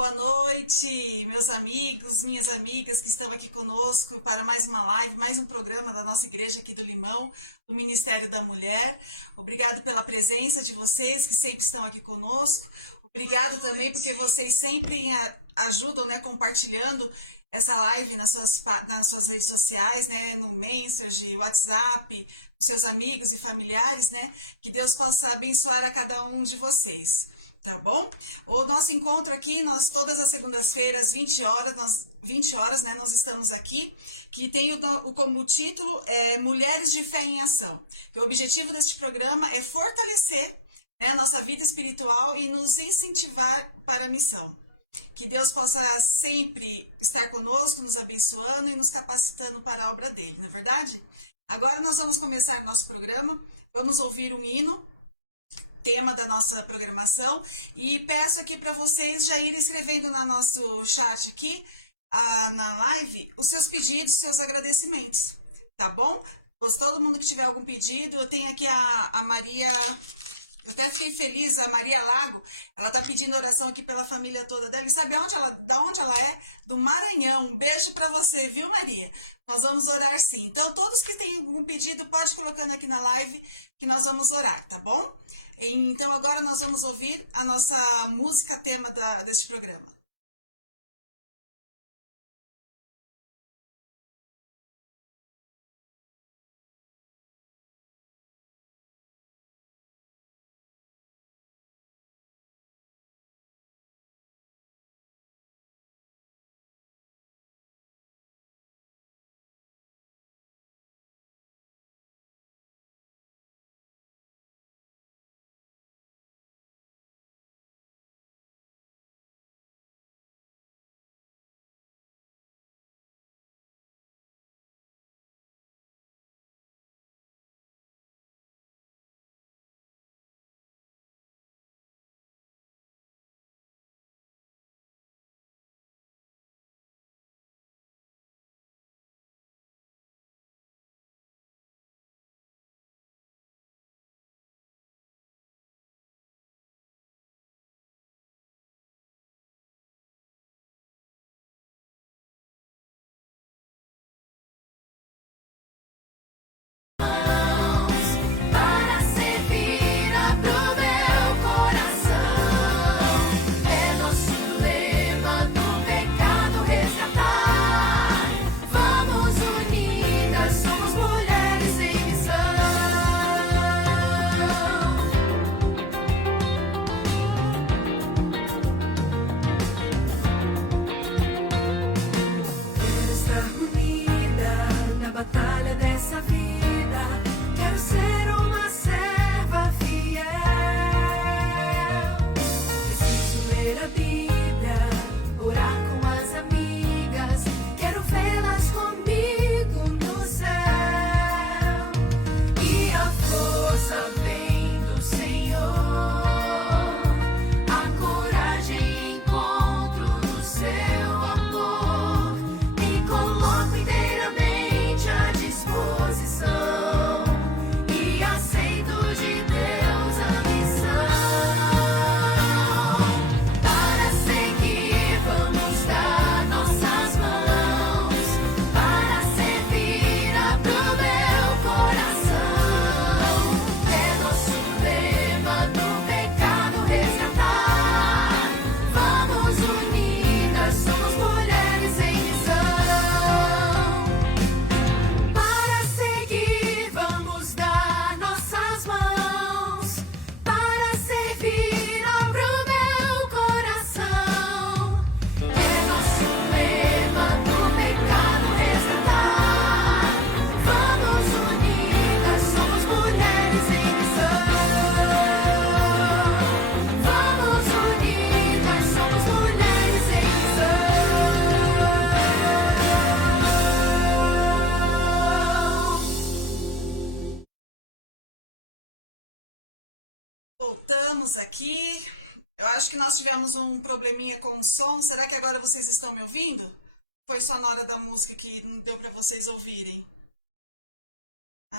boa noite, meus amigos, minhas amigas que estão aqui conosco para mais uma live, mais um programa da nossa igreja aqui do Limão, do Ministério da Mulher. Obrigado pela presença de vocês que sempre estão aqui conosco. Obrigado também porque vocês sempre ajudam, né, compartilhando essa live nas suas redes sociais, né, no Messenger, WhatsApp, com seus amigos e familiares, né? Que Deus possa abençoar a cada um de vocês. Tá bom? O nosso encontro aqui, nós todas as segundas-feiras, 20 horas, né, nós estamos aqui, que tem como título Mulheres de Fé em Ação. O objetivo deste programa é fortalecer, né, a nossa vida espiritual e nos incentivar para a missão. Que Deus possa sempre estar conosco, nos abençoando e nos capacitando para a obra dele, não é verdade? Agora nós vamos começar nosso programa, vamos ouvir um hino, tema da nossa programação, e peço aqui para vocês já irem escrevendo no nosso chat aqui, na live, os seus pedidos, seus agradecimentos, tá bom? Pois todo mundo que tiver algum pedido, eu tenho aqui a Maria, eu até fiquei feliz, a Maria Lago, ela tá pedindo oração aqui pela família toda dela, e sabe da onde ela é? Do Maranhão. Um beijo para você, viu, Maria? Nós vamos orar sim. Então, todos que têm algum pedido, pode colocando aqui na live, que nós vamos orar, tá bom? Então, agora nós vamos ouvir a nossa música tema deste programa. Voltamos aqui. Eu acho que nós tivemos um probleminha com o som. Será que agora vocês estão me ouvindo? Foi só na hora da música que não deu para vocês ouvirem.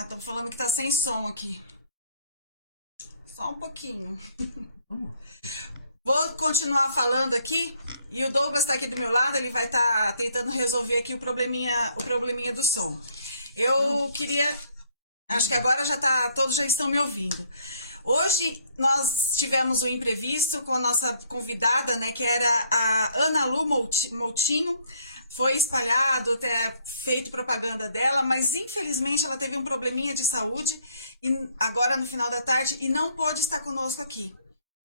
Tô falando que tá sem som aqui. Só um pouquinho. Vou continuar falando aqui e o Douglas está aqui do meu lado, ele vai estar tentando resolver aqui o probleminha do som. Eu queria, acho que agora todos já estão me ouvindo. Hoje nós tivemos um imprevisto com a nossa convidada, né, que era a Ana Lu Moutinho. Foi espalhado, até feito propaganda dela, mas infelizmente ela teve um probleminha de saúde agora no final da tarde e não pôde estar conosco aqui.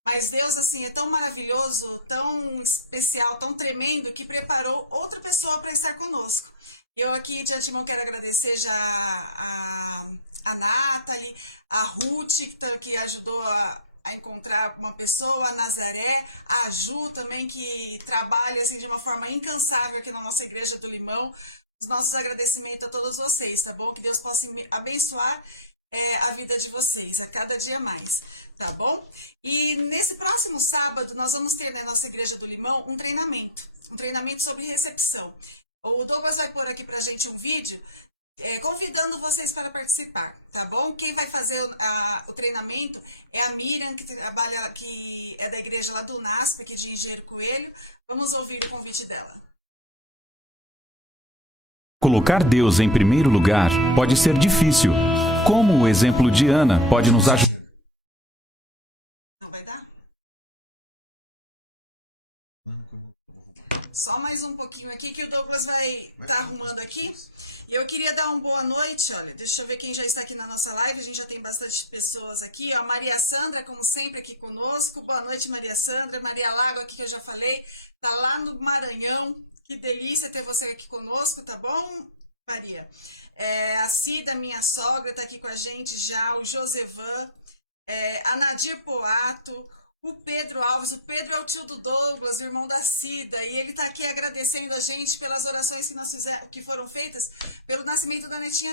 Mas Deus, assim, é tão maravilhoso, tão especial, tão tremendo, que preparou outra pessoa para estar conosco. Eu aqui, de antemão, quero agradecer já a Nathalie, a Ruth, que ajudou a encontrar uma pessoa, a Nazaré, a Ju também, que trabalha assim, de uma forma incansável aqui na nossa Igreja do Limão. Os nossos agradecimentos a todos vocês, tá bom? Que Deus possa abençoar a vida de vocês, a cada dia mais, tá bom? E nesse próximo sábado, nós vamos ter na nossa Igreja do Limão um treinamento sobre recepção. O Douglas vai pôr aqui pra gente um vídeo convidando vocês para participar, tá bom? Quem vai fazer o treinamento é a Miriam, que é da igreja lá do NASP, aqui de Engenheiro Coelho. Vamos ouvir o convite dela. Colocar Deus em primeiro lugar pode ser difícil. Como o exemplo de Ana pode nos ajudar? Não vai dar? Só mais um pouquinho aqui que o Douglas vai estar arrumando aqui. E eu queria dar uma boa noite, olha, deixa eu ver quem já está aqui na nossa live, a gente já tem bastante pessoas aqui, ó, Maria Sandra, como sempre, aqui conosco. Boa noite, Maria Sandra. Maria Lago, aqui que eu já falei, tá lá no Maranhão. Que delícia ter você aqui conosco, tá bom, Maria? A Cida, minha sogra, tá aqui com a gente já, o Josevan, a Nadir Poato, o Pedro Alves. O Pedro é o tio do Douglas, o irmão da Cida, e ele tá aqui agradecendo a gente pelas orações que foram feitas pelo nascimento da netinha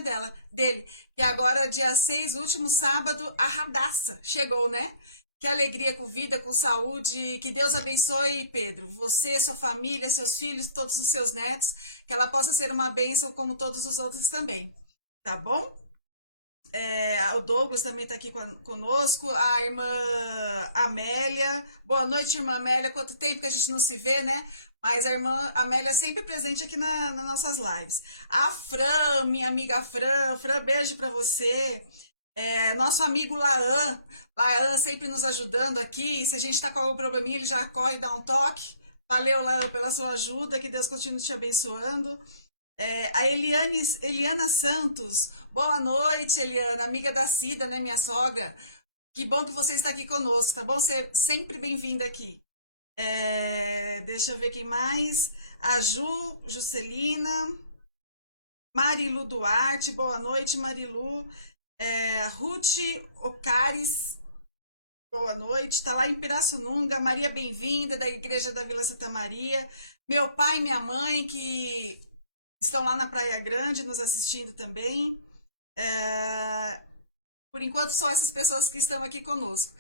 dele, que agora, dia 6, último sábado, a Radassa chegou, né? Que alegria, com vida, com saúde, que Deus abençoe, Pedro, você, sua família, seus filhos, todos os seus netos, que ela possa ser uma bênção como todos os outros também, tá bom? O Douglas também está aqui conosco, a irmã Amélia. Boa noite, irmã Amélia. Quanto tempo que a gente não se vê, né? Mas a irmã Amélia é sempre presente aqui nas nossas lives. A Fran, minha amiga Fran. Fran, beijo para você. Nosso amigo Laan. Laan sempre nos ajudando aqui. Se a gente está com algum probleminha, ele já corre e dá um toque. Valeu, Laan, pela sua ajuda. Que Deus continue te abençoando. A Eliana Santos. Boa noite, Eliana, amiga da Cida, né, minha sogra. Que bom que você está aqui conosco, tá bom? Você é sempre bem-vinda aqui. Deixa eu ver quem mais. A Juscelina. Marilu Duarte, boa noite, Marilu. Ruth Ocares, boa noite. Está lá em Pirassununga. Maria, bem-vinda, da Igreja da Vila Santa Maria. Meu pai e minha mãe, que estão lá na Praia Grande nos assistindo também. Por enquanto são essas pessoas que estão aqui conosco.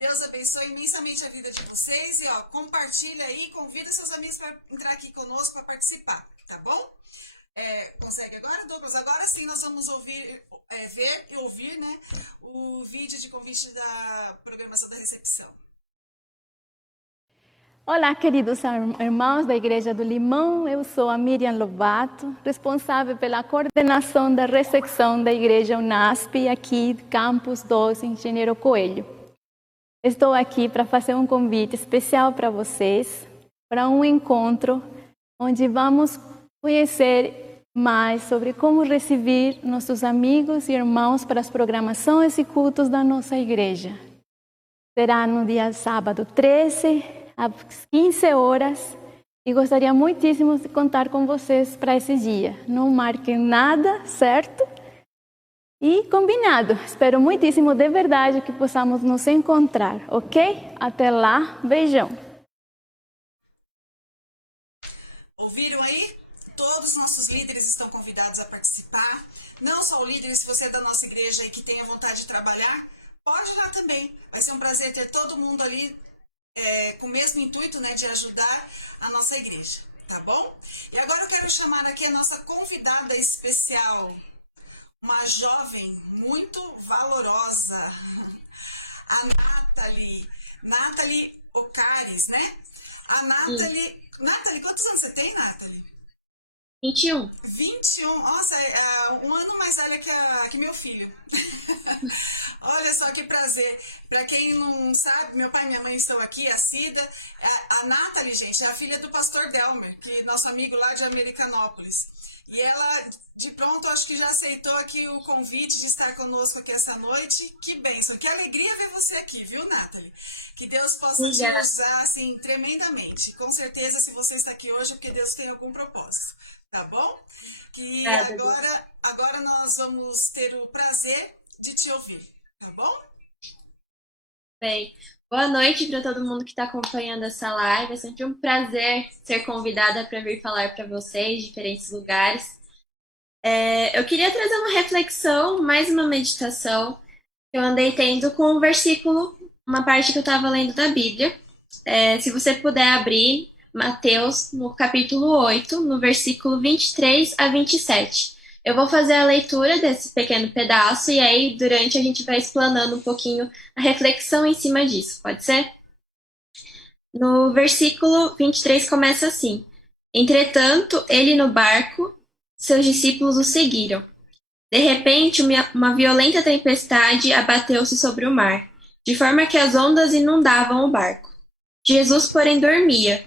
Deus abençoe imensamente a vida de vocês e compartilha aí, convida seus amigos para entrar aqui conosco para participar, tá bom? Consegue agora, Douglas? Agora sim nós vamos ver e ouvir, né, o vídeo de convite da programação da recepção. Olá, queridos irmãos da Igreja do Limão. Eu sou a Miriam Lobato, responsável pela coordenação da recepção da Igreja UNASP, aqui, Campus 2, Engenheiro Coelho. Estou aqui para fazer um convite especial para vocês, para um encontro onde vamos conhecer mais sobre como receber nossos amigos e irmãos para as programações e cultos da nossa igreja. Será no dia sábado 13, às 15 horas, e gostaria muitíssimo de contar com vocês para esse dia. Não marquem nada, certo? E combinado. Espero muitíssimo de verdade que possamos nos encontrar, ok? Até lá, beijão. Ouviram aí? Todos os nossos líderes estão convidados a participar. Não só o líder, se você é da nossa igreja e que tenha vontade de trabalhar, pode ir lá também. Vai ser um prazer ter todo mundo ali com o mesmo intuito, né, de ajudar a nossa igreja, tá bom? E agora eu quero chamar aqui a nossa convidada especial, uma jovem muito valorosa, a Nathalie Ocares, né? A Nathalie. Nathalie, quantos anos você tem, Nathalie? 21. 21, nossa, um ano mais velha que meu filho. Olha só que prazer. Para quem não sabe, meu pai e minha mãe estão aqui, a Cida. A Nathalie, gente, é a filha do pastor Delmer, que é nosso amigo lá de Americanópolis. E ela, de pronto, acho que já aceitou aqui o convite de estar conosco aqui essa noite. Que bênção, que alegria ver você aqui, viu, Nathalie? Que Deus possa te usar, assim, tremendamente. Com certeza, se você está aqui hoje, é porque Deus tem algum propósito. Tá bom? E agora nós vamos ter o prazer de te ouvir, tá bom? Bem, boa noite para todo mundo que está acompanhando essa live. É sempre um prazer ser convidada para vir falar para vocês de diferentes lugares. Eu queria trazer uma reflexão, mais uma meditação que eu andei tendo com um versículo, uma parte que eu estava lendo da Bíblia. Se você puder abrir Mateus, no capítulo 8, no versículo 23 a 27. Eu vou fazer a leitura desse pequeno pedaço e aí, durante, a gente vai explanando um pouquinho a reflexão em cima disso, pode ser? No versículo 23 começa assim: Entretanto, ele no barco, seus discípulos o seguiram. De repente, uma violenta tempestade abateu-se sobre o mar, de forma que as ondas inundavam o barco. Jesus, porém, dormia.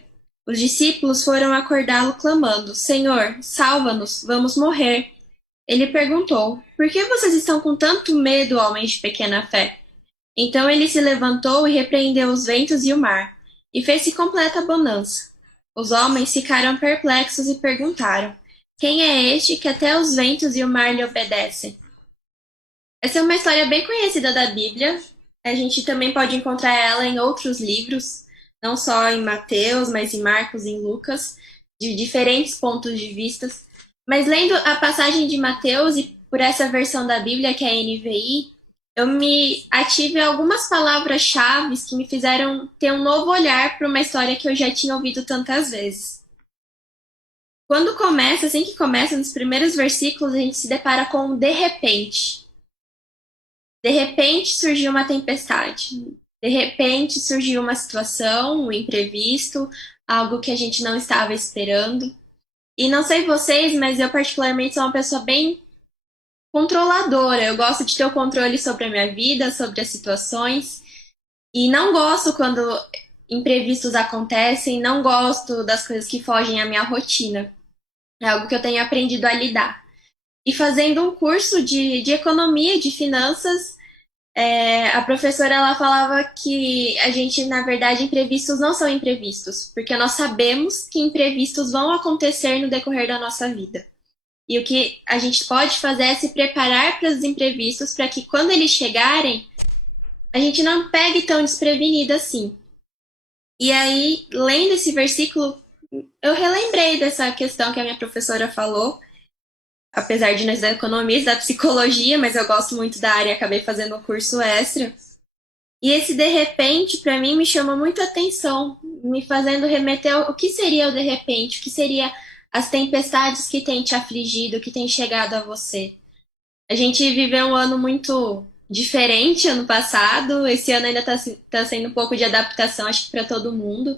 Os discípulos foram acordá-lo clamando: Senhor, salva-nos, vamos morrer. Ele perguntou: Por que vocês estão com tanto medo, homens de pequena fé? Então ele se levantou e repreendeu os ventos e o mar, e fez-se completa bonança. Os homens ficaram perplexos e perguntaram: Quem é este que até os ventos e o mar lhe obedecem? Essa é uma história bem conhecida da Bíblia. A gente também pode encontrar ela em outros livros, não só em Mateus, mas em Marcos e em Lucas, de diferentes pontos de vista. Mas lendo a passagem de Mateus e por essa versão da Bíblia, que é a NVI, eu me ative a algumas palavras-chave que me fizeram ter um novo olhar para uma história que eu já tinha ouvido tantas vezes. Quando começa, assim que começa, nos primeiros versículos, a gente se depara com um de repente. De repente surgiu uma tempestade. De repente surgiu uma situação, um imprevisto, algo que a gente não estava esperando. E não sei vocês, mas eu particularmente sou uma pessoa bem controladora. Eu gosto de ter o controle sobre a minha vida, sobre as situações. E não gosto quando imprevistos acontecem, não gosto das coisas que fogem à minha rotina. É algo que eu tenho aprendido a lidar. E fazendo um curso de economia, de finanças, a professora ela falava que a gente, na verdade, imprevistos não são imprevistos, porque nós sabemos que imprevistos vão acontecer no decorrer da nossa vida. E o que a gente pode fazer é se preparar para os imprevistos, para que quando eles chegarem, a gente não pegue tão desprevenida assim. E aí, lendo esse versículo, eu relembrei dessa questão que a minha professora falou, apesar de não ser da economia, da psicologia, mas eu gosto muito da área e acabei fazendo um curso extra. E esse de repente, para mim, me chama muito a atenção, me fazendo remeter ao que seria o de repente, o que seria as tempestades que têm te afligido, que têm chegado a você. A gente viveu um ano muito diferente ano passado, esse ano ainda tá sendo um pouco de adaptação, acho que para todo mundo.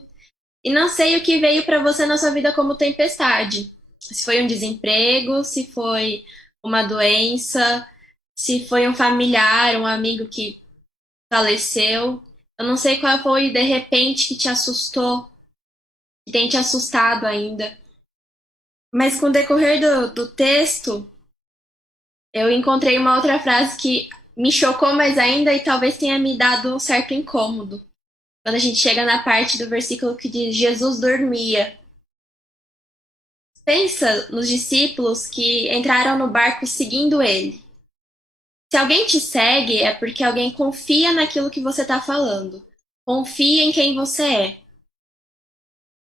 E não sei o que veio para você na sua vida como tempestade. Se foi um desemprego, se foi uma doença, se foi um familiar, um amigo que faleceu. Eu não sei qual foi de repente que te assustou, que tem te assustado ainda. Mas com o decorrer do texto, eu encontrei uma outra frase que me chocou mais ainda e talvez tenha me dado um certo incômodo. Quando a gente chega na parte do versículo que diz Jesus dormia. Pensa nos discípulos que entraram no barco seguindo ele. Se alguém te segue, é porque alguém confia naquilo que você está falando. Confia em quem você é.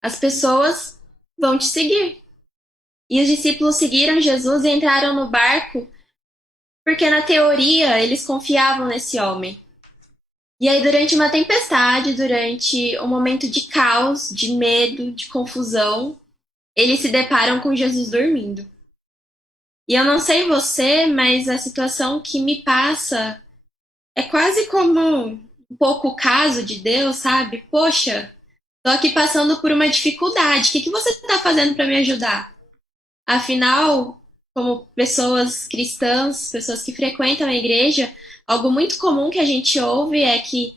As pessoas vão te seguir. E os discípulos seguiram Jesus e entraram no barco porque, na teoria, eles confiavam nesse homem. E aí, durante uma tempestade, durante um momento de caos, de medo, de confusão, eles se deparam com Jesus dormindo. E eu não sei você, mas a situação que me passa é quase como um pouco o caso de Deus, sabe? Poxa, tô aqui passando por uma dificuldade. O que você está fazendo para me ajudar? Afinal, como pessoas cristãs, pessoas que frequentam a igreja, algo muito comum que a gente ouve é que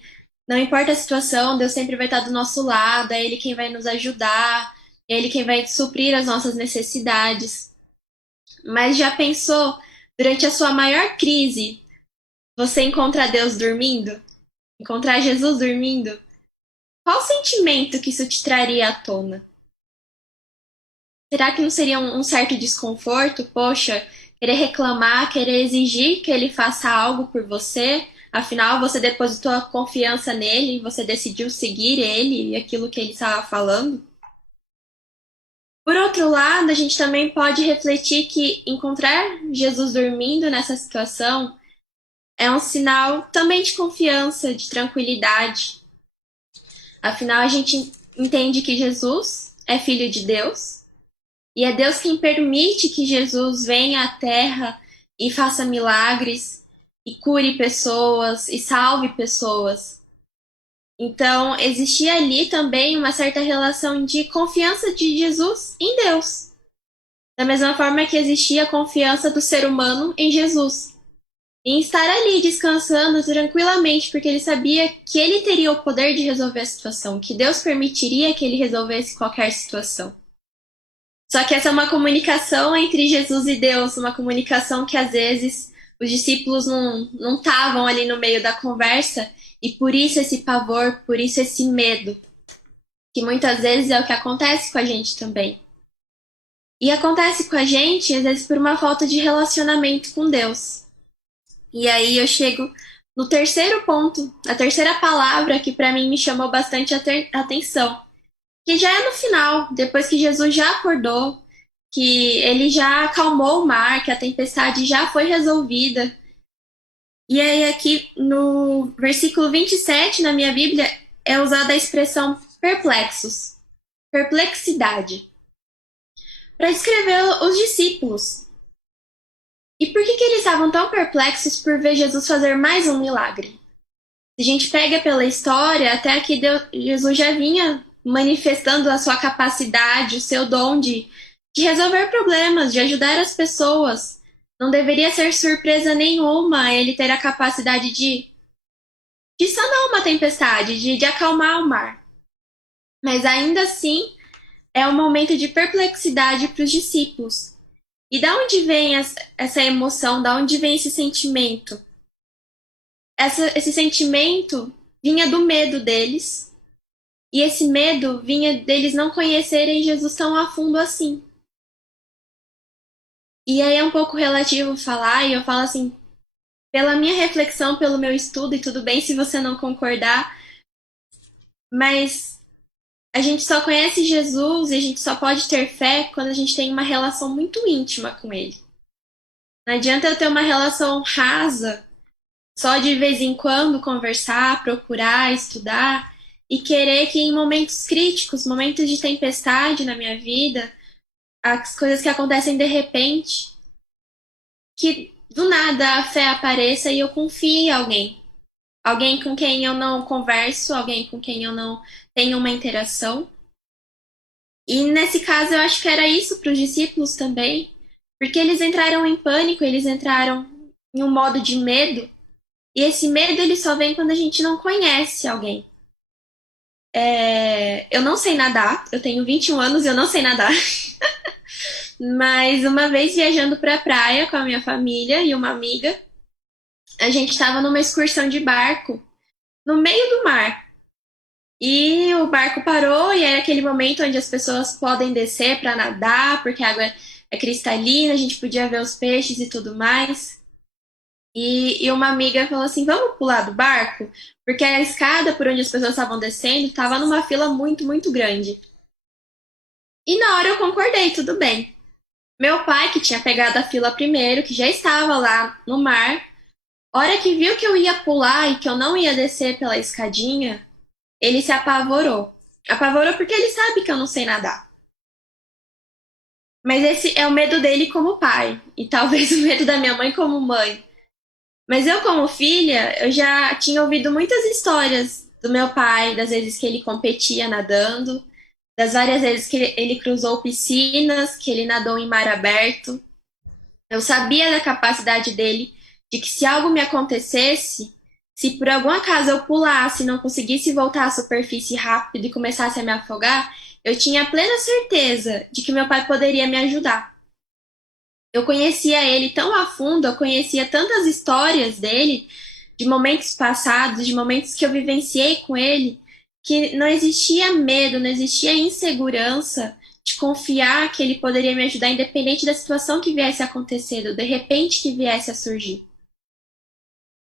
não importa a situação, Deus sempre vai estar do nosso lado, é Ele quem vai nos ajudar, é Ele quem vai suprir as nossas necessidades. Mas já pensou, durante a sua maior crise, você encontrar Deus dormindo? Encontrar Jesus dormindo? Qual sentimento que isso te traria à tona? Será que não seria um certo desconforto? Poxa, querer reclamar, querer exigir que ele faça algo por você? Afinal, você depositou a confiança nele, você decidiu seguir ele e aquilo que ele estava falando? Por outro lado, a gente também pode refletir que encontrar Jesus dormindo nessa situação é um sinal também de confiança, de tranquilidade. Afinal, a gente entende que Jesus é filho de Deus e é Deus quem permite que Jesus venha à Terra e faça milagres e cure pessoas e salve pessoas. Então, existia ali também uma certa relação de confiança de Jesus em Deus. Da mesma forma que existia a confiança do ser humano em Jesus. Em estar ali descansando tranquilamente, porque ele sabia que ele teria o poder de resolver a situação, que Deus permitiria que ele resolvesse qualquer situação. Só que essa é uma comunicação entre Jesus e Deus, uma comunicação que às vezes os discípulos não estavam ali no meio da conversa, e por isso esse pavor, por isso esse medo, que muitas vezes é o que acontece com a gente também. E acontece com a gente, às vezes, por uma falta de relacionamento com Deus. E aí eu chego no terceiro ponto, a terceira palavra que para mim me chamou bastante atenção, que já é no final, depois que Jesus já acordou, que ele já acalmou o mar, que a tempestade já foi resolvida. E aí aqui no versículo 27 na minha Bíblia é usada a expressão perplexos, perplexidade, para descrever os discípulos. E por que eles estavam tão perplexos por ver Jesus fazer mais um milagre? Se a gente pega pela história, até aqui Jesus já vinha manifestando a sua capacidade, o seu dom de resolver problemas, de ajudar as pessoas. Não deveria ser surpresa nenhuma ele ter a capacidade de sanar uma tempestade, de acalmar o mar. Mas ainda assim, é um momento de perplexidade para os discípulos. E da onde vem essa emoção? Da onde vem esse sentimento? Esse sentimento vinha do medo deles. E esse medo vinha deles não conhecerem Jesus tão a fundo assim. E aí é um pouco relativo falar, e eu falo assim, pela minha reflexão, pelo meu estudo, e tudo bem se você não concordar, mas a gente só conhece Jesus e a gente só pode ter fé quando a gente tem uma relação muito íntima com ele. Não adianta eu ter uma relação rasa, só de vez em quando conversar, procurar, estudar, e querer que em momentos críticos, momentos de tempestade na minha vida, as coisas que acontecem de repente, que do nada a fé apareça e eu confie em alguém. Alguém com quem eu não converso, alguém com quem eu não tenho uma interação. E nesse caso eu acho que era isso para os discípulos também, porque eles entraram em pânico, eles entraram em um modo de medo, e esse medo ele só vem quando a gente não conhece alguém. Eu não sei nadar, eu tenho 21 anos e eu não sei nadar. Mas uma vez viajando para a praia com a minha família e uma amiga, a gente estava numa excursão de barco no meio do mar. E o barco parou e era aquele momento onde as pessoas podem descer para nadar, porque a água é cristalina, a gente podia ver os peixes e tudo mais. E uma amiga falou assim, vamos pular do barco? Porque a escada por onde as pessoas estavam descendo estava numa fila muito, muito grande. E na hora eu concordei, tudo bem. Meu pai, que tinha pegado a fila primeiro, que já estava lá no mar, hora que viu que eu ia pular e que eu não ia descer pela escadinha, ele se apavorou. Apavorou porque ele sabe que eu não sei nadar. Mas esse é o medo dele como pai, e talvez o medo da minha mãe como mãe. Mas eu, como filha, eu já tinha ouvido muitas histórias do meu pai, das vezes que ele competia nadando, das várias vezes que ele cruzou piscinas, que ele nadou em mar aberto. Eu sabia da capacidade dele, de que se algo me acontecesse, se por algum acaso eu pulasse, não conseguisse voltar à superfície rápido e começasse a me afogar, eu tinha plena certeza de que meu pai poderia me ajudar. Eu conhecia ele tão a fundo, eu conhecia tantas histórias dele, de momentos passados, de momentos que eu vivenciei com ele, que não existia medo, não existia insegurança de confiar que ele poderia me ajudar, independente da situação que viesse a acontecer, do de repente que viesse a surgir.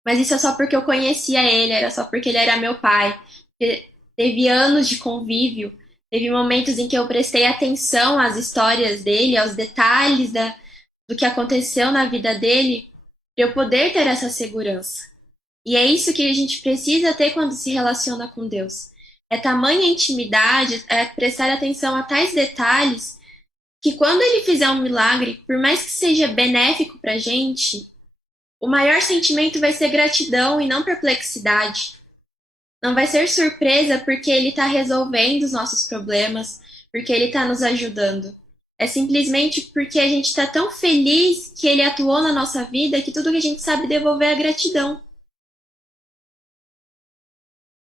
Mas isso é só porque eu conhecia ele, era só porque ele era meu pai. Porque teve anos de convívio, teve momentos em que eu prestei atenção às histórias dele, aos detalhes do que aconteceu na vida dele, para eu poder ter essa segurança. E é isso que a gente precisa ter quando se relaciona com Deus. É tamanha intimidade, é prestar atenção a tais detalhes, que quando ele fizer um milagre, por mais que seja benéfico para a gente, o maior sentimento vai ser gratidão e não perplexidade. Não vai ser surpresa porque ele está resolvendo os nossos problemas, porque ele está nos ajudando. É simplesmente porque a gente está tão feliz que ele atuou na nossa vida que tudo que a gente sabe devolver é gratidão.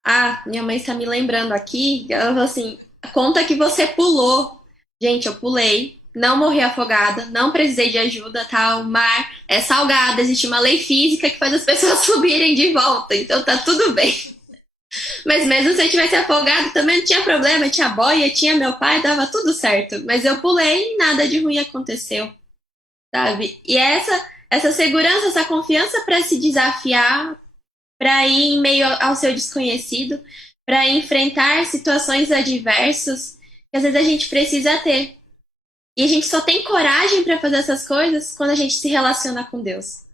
Ah, minha mãe está me lembrando aqui, ela falou assim, conta que você pulou. Gente, eu pulei, não morri afogada, não precisei de ajuda, tá? O mar é salgado, existe uma lei física que faz as pessoas subirem de volta, então tá tudo bem. Mas mesmo se eu tivesse afogado, também não tinha problema, tinha boia, tinha meu pai, dava tudo certo. Mas eu pulei e nada de ruim aconteceu, sabe? E essa segurança, essa confiança para se desafiar, para ir em meio ao seu desconhecido, para enfrentar situações adversas que às vezes a gente precisa ter. E a gente só tem coragem para fazer essas coisas quando a gente se relaciona com Deus.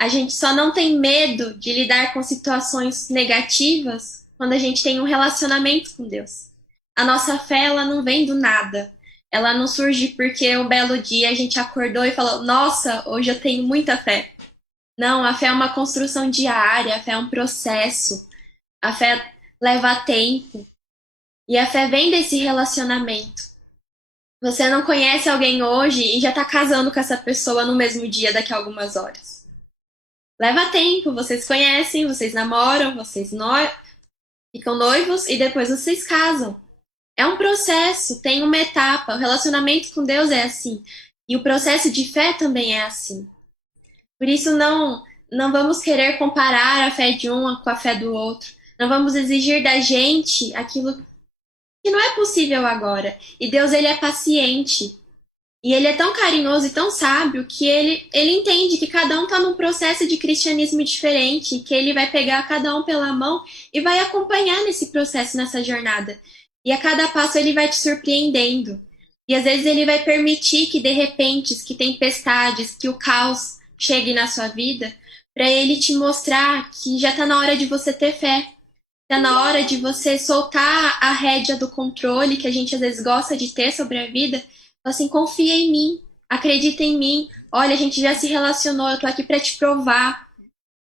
A gente só não tem medo de lidar com situações negativas quando a gente tem um relacionamento com Deus. A nossa fé, ela não vem do nada. Ela não surge porque um belo dia a gente acordou e falou: nossa, hoje eu tenho muita fé. Não, a fé é uma construção diária, a fé é um processo. A fé leva tempo. E a fé vem desse relacionamento. Você não conhece alguém hoje e já está casando com essa pessoa no mesmo dia daqui a algumas horas. Leva tempo, vocês conhecem, vocês namoram, vocês ficam noivos e depois vocês casam. É um processo, tem uma etapa. O relacionamento com Deus é assim. E o processo de fé também é assim. Por isso não vamos querer comparar a fé de um com a fé do outro. Não vamos exigir da gente aquilo que não é possível agora. E Deus, ele é paciente. E ele é tão carinhoso e tão sábio que ele entende que cada um está num processo de cristianismo diferente, que ele vai pegar cada um pela mão e vai acompanhar nesse processo, nessa jornada. E a cada passo ele vai te surpreendendo. E às vezes ele vai permitir que de repente, que tempestades, que o caos chegue na sua vida, para ele te mostrar que já está na hora de você ter fé. Está na hora de você soltar a rédea do controle que a gente às vezes gosta de ter sobre a vida. Assim, confia em mim, acredita em mim. Olha, a gente já se relacionou, eu tô aqui para te provar.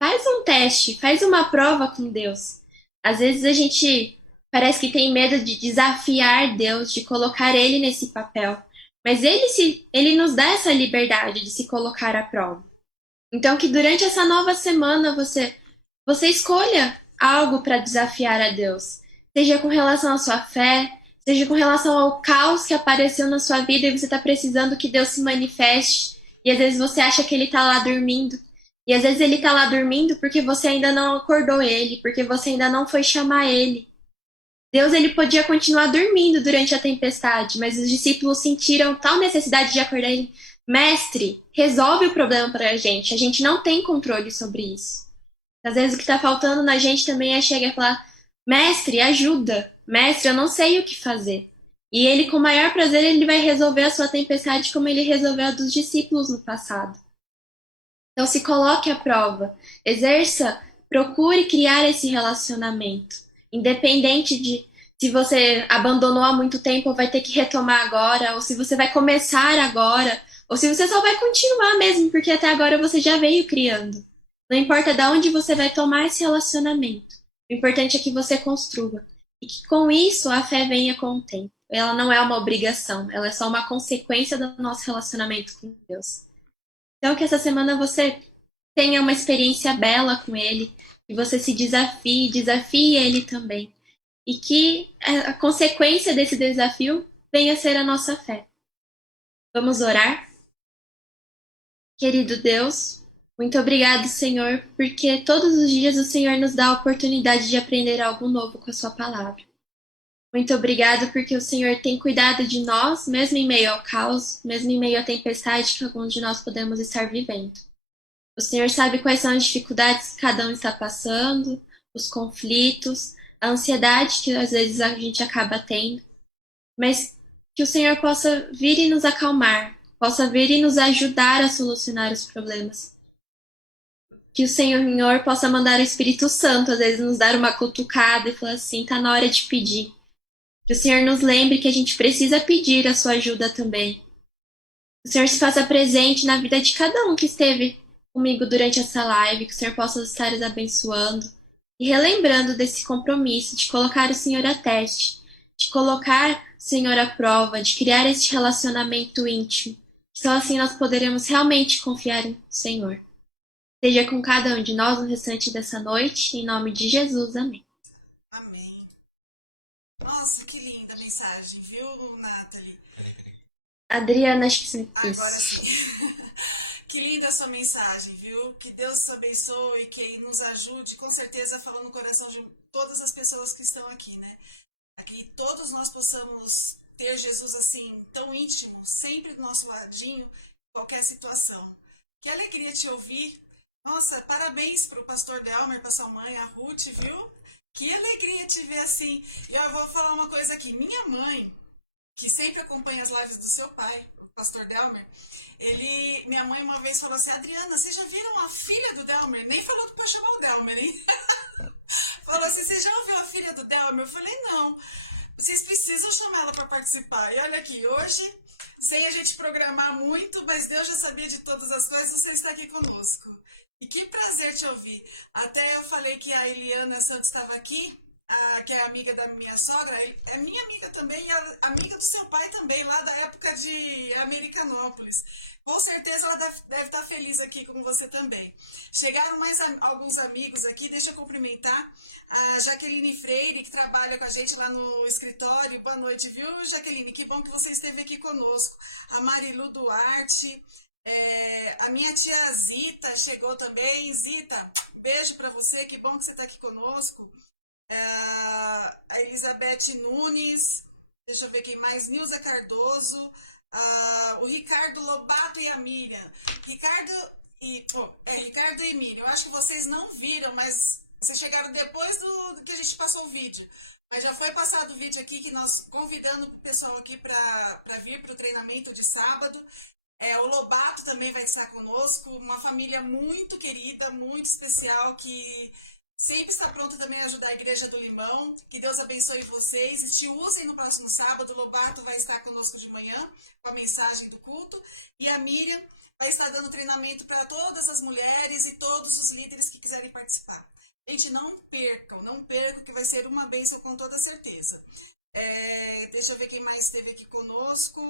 Faz um teste, faz uma prova com Deus. Às vezes a gente parece que tem medo de desafiar Deus, de colocar Ele nesse papel. Mas Ele nos dá essa liberdade de se colocar à prova. Então que durante essa nova semana você escolha algo para desafiar a Deus. Seja com relação à sua fé, seja com relação ao caos que apareceu na sua vida e você está precisando que Deus se manifeste. E às vezes você acha que Ele está lá dormindo. E às vezes Ele está lá dormindo porque você ainda não acordou Ele, porque você ainda não foi chamar Ele. Deus, ele podia continuar dormindo durante a tempestade, mas os discípulos sentiram tal necessidade de acordar Ele. Mestre, resolve o problema para a gente não tem controle sobre isso. Às vezes o que está faltando na gente também é chegar e falar: mestre, ajuda. Mestre, eu não sei o que fazer. E ele, com o maior prazer, ele vai resolver a sua tempestade como ele resolveu a dos discípulos no passado. Então se coloque à prova. Exerça, procure criar esse relacionamento. Independente de se você abandonou há muito tempo ou vai ter que retomar agora, ou se você vai começar agora, ou se você só vai continuar mesmo, porque até agora você já veio criando. Não importa de onde você vai tomar esse relacionamento. O importante é que você construa. E que com isso a fé venha com o tempo. Ela não é uma obrigação, ela é só uma consequência do nosso relacionamento com Deus. Então, que essa semana você tenha uma experiência bela com Ele, que você se desafie, desafie Ele também. E que a consequência desse desafio venha a ser a nossa fé. Vamos orar? Querido Deus, muito obrigado, Senhor, porque todos os dias o Senhor nos dá a oportunidade de aprender algo novo com a Sua palavra. Muito obrigado porque o Senhor tem cuidado de nós, mesmo em meio ao caos, mesmo em meio à tempestade que alguns de nós podemos estar vivendo. O Senhor sabe quais são as dificuldades que cada um está passando, os conflitos, a ansiedade que às vezes a gente acaba tendo, mas que o Senhor possa vir e nos acalmar, possa vir e nos ajudar a solucionar os problemas. Que o Senhor possa mandar o Espírito Santo, às vezes nos dar uma cutucada e falar assim, tá na hora de pedir. Que o Senhor nos lembre que a gente precisa pedir a sua ajuda também. Que o Senhor se faça presente na vida de cada um que esteve comigo durante essa live, que o Senhor possa estar os abençoando e relembrando desse compromisso de colocar o Senhor a teste, de colocar o Senhor à prova, de criar este relacionamento íntimo. Só assim nós poderemos realmente confiar no Senhor. Seja com cada um de nós no restante dessa noite, em nome de Jesus, amém. Amém. Nossa, que linda mensagem, viu, Nathalie? Adriana, acho que sim. Agora sim. Que linda a sua mensagem, viu? Que Deus te abençoe e que nos ajude, com certeza, falando no coração de todas as pessoas que estão aqui, né? Aqui todos nós possamos ter Jesus assim, tão íntimo, sempre do nosso ladinho, em qualquer situação. Que alegria te ouvir. Nossa, parabéns para o pastor Delmer, para sua mãe, a Ruth, viu? Que alegria te ver assim. E eu vou falar uma coisa aqui. Minha mãe, que sempre acompanha as lives do seu pai, o pastor Delmer, minha mãe uma vez falou assim, Adriana, vocês já viram a filha do Delmer? Nem falou para chamar o Delmer, hein? Falou assim, você já ouviu a filha do Delmer? Eu falei, não. Vocês precisam chamar ela para participar. E olha aqui, hoje, sem a gente programar muito, mas Deus já sabia de todas as coisas, você está aqui conosco. E que prazer te ouvir. Até eu falei que a Eliana Santos estava aqui, que é amiga da minha sogra, é minha amiga também, e amiga do seu pai também, lá da época de Americanópolis. Com certeza ela deve estar feliz aqui com você também. Chegaram mais alguns amigos aqui, deixa eu cumprimentar a Jaqueline Freire, que trabalha com a gente lá no escritório. Boa noite, viu, Jaqueline? Que bom que você esteve aqui conosco. A Marilu Duarte, a minha tia Zita chegou também. Zita, beijo para você, que bom que você está aqui conosco. A Elizabeth Nunes, deixa eu ver quem mais, Nilza Cardoso, o Ricardo Lobato e a Miriam. Ricardo e Miriam, eu acho que vocês não viram, mas vocês chegaram depois do que a gente passou o vídeo. Mas já foi passado o vídeo aqui que nós convidando o pessoal aqui para vir para o treinamento de sábado. O Lobato também vai estar conosco, uma família muito querida, muito especial, que sempre está pronto também a ajudar a Igreja do Limão. Que Deus abençoe vocês e te usem no próximo sábado. O Lobato vai estar conosco de manhã com a mensagem do culto. E a Miriam vai estar dando treinamento para todas as mulheres e todos os líderes que quiserem participar. Gente, não percam, que vai ser uma bênção com toda certeza. Deixa eu ver quem mais esteve aqui conosco.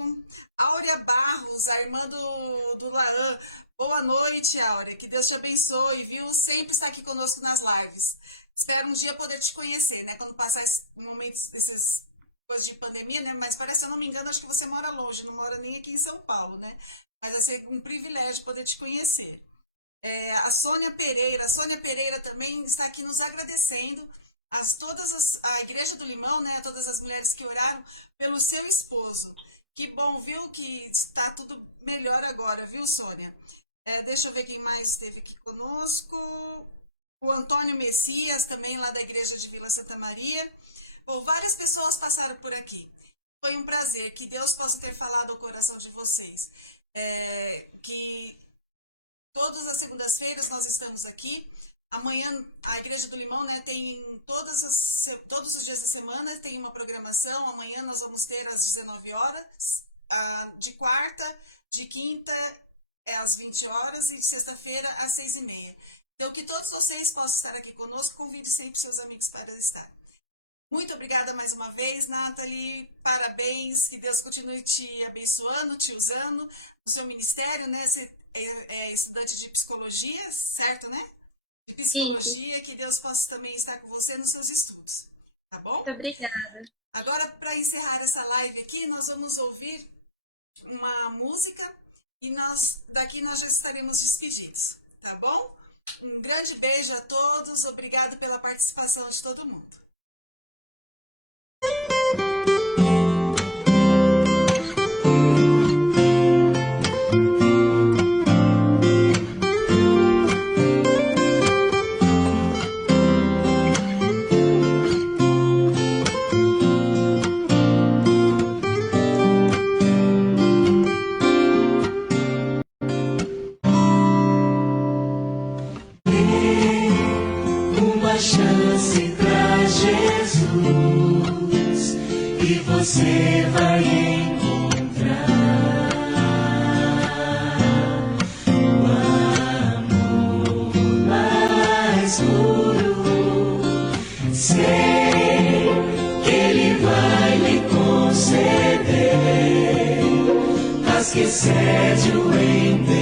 Áurea Barros, a irmã do Laã. Boa noite, Áurea. Que Deus te abençoe, viu? Sempre está aqui conosco nas lives. Espero um dia poder te conhecer, né? Quando passar esses momentos, essas coisas de pandemia, né? Mas parece, se eu não me engano, acho que você mora longe, não mora nem aqui em São Paulo, né? Mas vai ser um privilégio poder te conhecer. A Sônia Pereira também está aqui nos agradecendo. A Igreja do Limão, né, todas as mulheres que oraram pelo seu esposo. Que bom, viu, que está tudo melhor agora, viu, Sônia? Deixa eu ver quem mais esteve aqui conosco. O Antônio Messias, também lá da Igreja de Vila Santa Maria. Bom, várias pessoas passaram por aqui. Foi um prazer, que Deus possa ter falado ao coração de vocês. Que todas as segundas-feiras nós estamos aqui. Amanhã a Igreja do Limão, né, tem todos os dias da semana tem uma programação. Amanhã nós vamos ter às 19 horas, de quarta, de quinta às 20 horas e de sexta-feira às 6h30. Então, que todos vocês possam estar aqui conosco, convide sempre seus amigos para estar. Muito obrigada mais uma vez, Nathalie, parabéns, que Deus continue te abençoando, te usando, no seu ministério, né, você é estudante de psicologia, certo, né? De psicologia, que Deus possa também estar com você nos seus estudos, tá bom? Muito obrigada. Agora, para encerrar essa live aqui, nós vamos ouvir uma música e daqui nós já estaremos despedidos, tá bom? Um grande beijo a todos, obrigado pela participação de todo mundo. Uma chance pra Jesus e você vai encontrar o amor mais puro. Sei que Ele vai lhe conceder paz que excede o entender.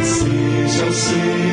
Seja o seu